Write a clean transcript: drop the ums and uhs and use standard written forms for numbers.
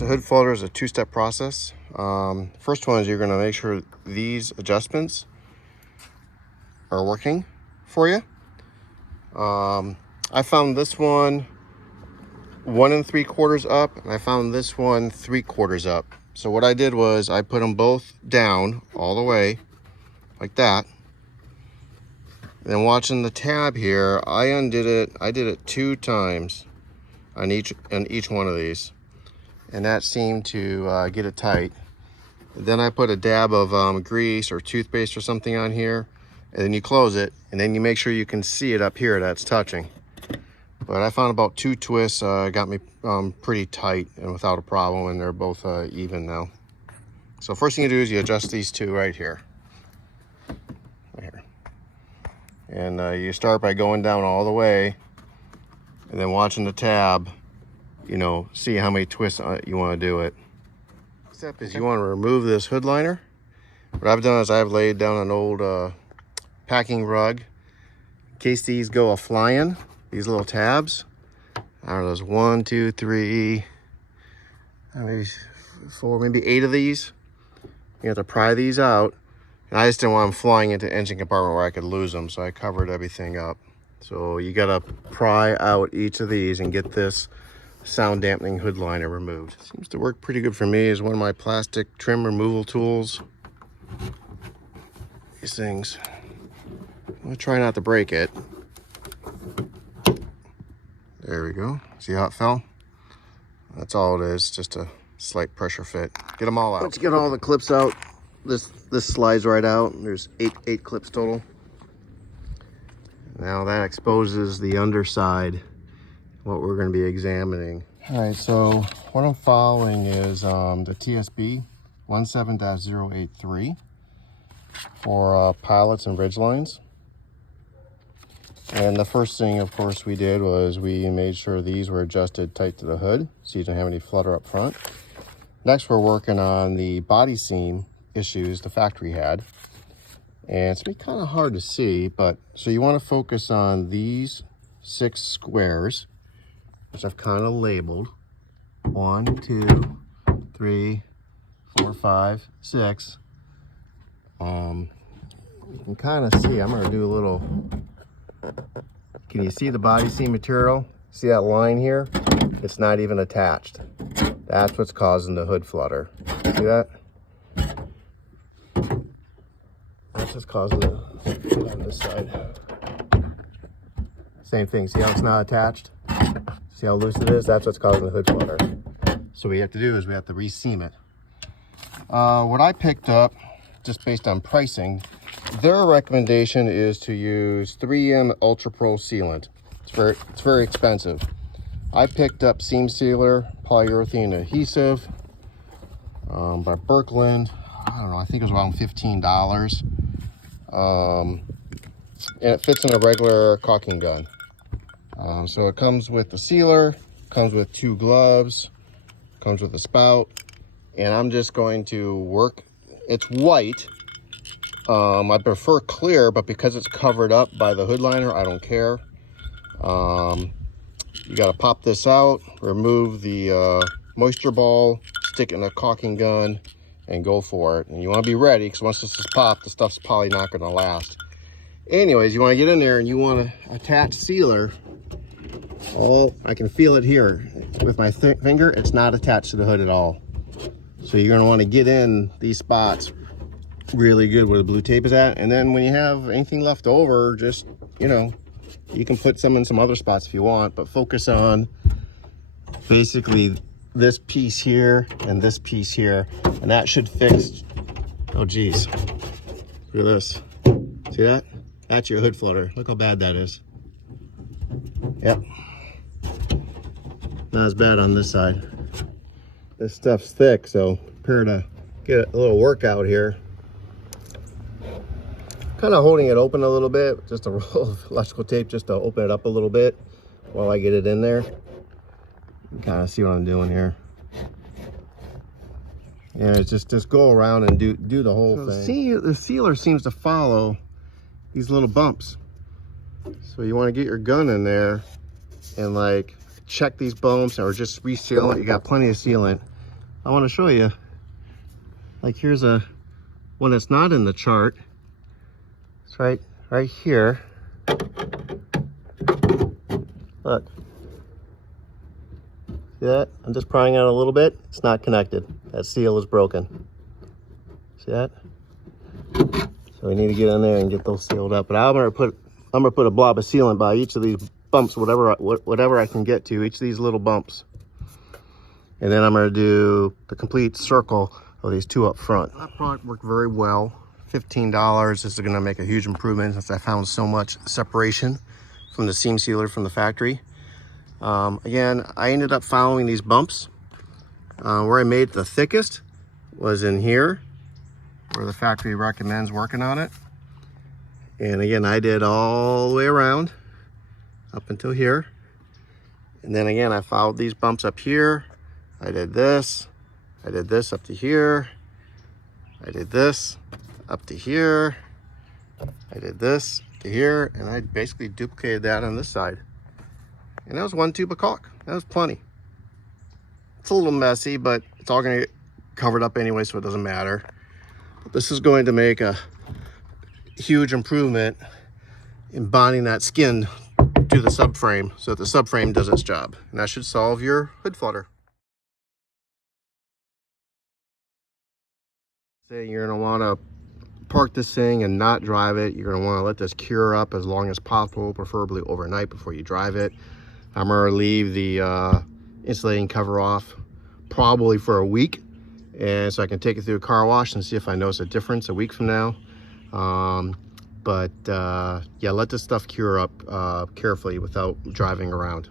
The hood flutter is a two-step process. First one is you're going to make sure these adjustments are working for you. I found this one 1 3/4 up, and I found this one 3/4 up. So what I did was I put them both down all the way like that. Then watching the tab here, I undid it. I did it 2 times on each one of these, and that seemed to get it tight. Then I put a dab of grease or toothpaste or something on here, and then you close it, and then you make sure you can see it up here that's touching. But I found about 2 twists got me pretty tight and without a problem, and they're both even now. So first thing you do is you adjust these 2 right here. Right here. And you start by going down all the way, and then watching the tab, you know, see how many twists you want to do it. Next step is you want to remove this hood liner. What I've done is I've laid down an old packing rug in case these go a-flying. These little tabs. I don't know, there's 1, 2, 3, maybe 4, maybe 8 of these. You have to pry these out. And I just didn't want them flying into the engine compartment where I could lose them, so I covered everything up. So you gotta pry out each of these and get this sound dampening hood liner removed. Seems to work pretty good for me as one of my plastic trim removal tools. These things, I'm gonna try not to break it. There we go. See how it fell? That's all it is, just a slight pressure fit. Get them all out. Once you get all the clips out, this slides right out. There's eight clips total. Now that exposes the underside, what we're going to be examining. All right, so what I'm following is the TSB 17-083 for pilots and ridgelines. And the first thing, of course, we did was we made sure these were adjusted tight to the hood so you don't have any flutter up front. Next, we're working on the body seam issues the factory had. And it's gonna be kind of hard to see, but so you want to focus on these 6 squares, which I've kind of labeled. 1, 2, 3, 4, 5, 6. You can kind of see, I'm gonna do a little. Can you see the body seam material? See that line here? It's not even attached. That's what's causing the hood flutter. See that? That's what's causing it on this side. Same thing. See how it's not attached? See how loose it is? That's what's causing the hood flutter. So what we have to do is we have to re-seam it. What I picked up, just based on pricing, their recommendation is to use 3M Ultra Pro Sealant. It's very expensive. I picked up Seam Sealer Polyurethane Adhesive by Birkeland. I don't know, I think it was around $15. And it fits in a regular caulking gun. So it comes with the sealer, comes with 2 gloves, comes with a spout, and I'm just going to work. It's white. I prefer clear, but because it's covered up by the hood liner, I don't care. You got to pop this out, remove the moisture ball, stick it in a caulking gun, and go for it. And you want to be ready, because once this is popped, the stuff's probably not going to last. Anyways, you want to get in there and you want to attach sealer. I can feel it here with my finger. It's not attached to the hood at all. So you're going to want to get in these spots really good where the blue tape is at, and then when you have anything left over, just, you know, you can put some in some other spots if you want, but focus on basically this piece here and this piece here, and that should fix. Oh geez, look at this. See that? That's your hood flutter. Look how bad that is. Yep, not as bad on this side. This stuff's thick, so prepare to get a little workout here. Kind of holding it open a little bit, just a roll of electrical tape just to open it up a little bit while I get it in there. Kind of see what I'm doing here. Yeah, it's just go around and do the whole thing. See, the sealer seems to follow these little bumps. So you want to get your gun in there and like check these bumps or just reseal it. You got plenty of sealant. I want to show you. Like here's a one that's not in the chart. It's right here. Look. See that? I'm just prying out a little bit. It's not connected. That seal is broken. See that? So we need to get in there and get those sealed up. But I'm gonna put a blob of sealant by each of these bumps, whatever I can get to, each of these little bumps. And then I'm gonna do the complete circle of these two up front. That product worked very well. $15. This is gonna make a huge improvement since I found so much separation from the seam sealer from the factory. Again, I ended up following these bumps. Where I made the thickest was in here, where the factory recommends working on it. And again, I did all the way around up until here. And then again, I followed these bumps up here. I did this up to here. I did this up to here. I did this to here, and I basically duplicated that on this side. And that was 1 tube of caulk. That was plenty. It's a little messy, but it's all gonna get covered up anyway, so it doesn't matter. But this is going to make a huge improvement in bonding that skin to the subframe so that the subframe does its job. And that should solve your hood flutter. Say you're gonna wanna park this thing and not drive it. You're gonna wanna let this cure up as long as possible, preferably overnight before you drive it. I'm gonna leave the insulating cover off probably for a week, and so I can take it through a car wash and see if I notice a difference a week from now. Yeah, let this stuff cure up carefully without driving around.